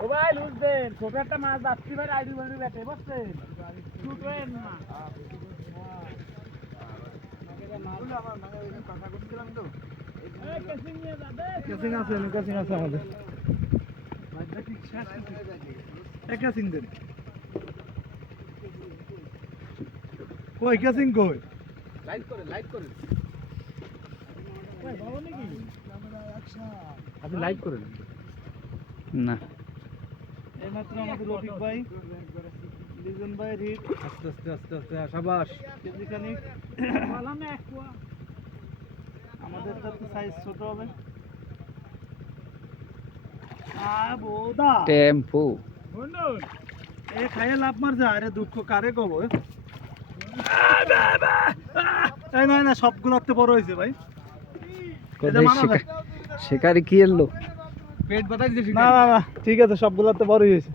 ও ভাই লুজ দেন, ছোট একটা মাছ যাচ্ছি ভাই আইডি বন্ধু ব্যাটে বুঝছেন, ছুটবেন না। ক্যাচিং আছে আমাদের। ক্যাচিং দেন কই, ক্যাচিং কই, লাইক করে আপনি লাইক করেন না। এইমাত্র আমাদের রফিক ভাই, লিজন ভাই হিট। আস্তে আস্তে আস্তে আস্তে, শাবাশ। কেজি খানিক আমাদের তো সাইজ ছোট হবে। টেম্পু এ খাইয়ে লাভ মারছে, আরে দুঃখ কারে কব। এই না সবগুলোতে বড় হয়েছে ভাই। শিকারি কি এলো? পেট বাতাই দিছে। না ঠিক আছে, সবগুলোতে বড় হয়েছে।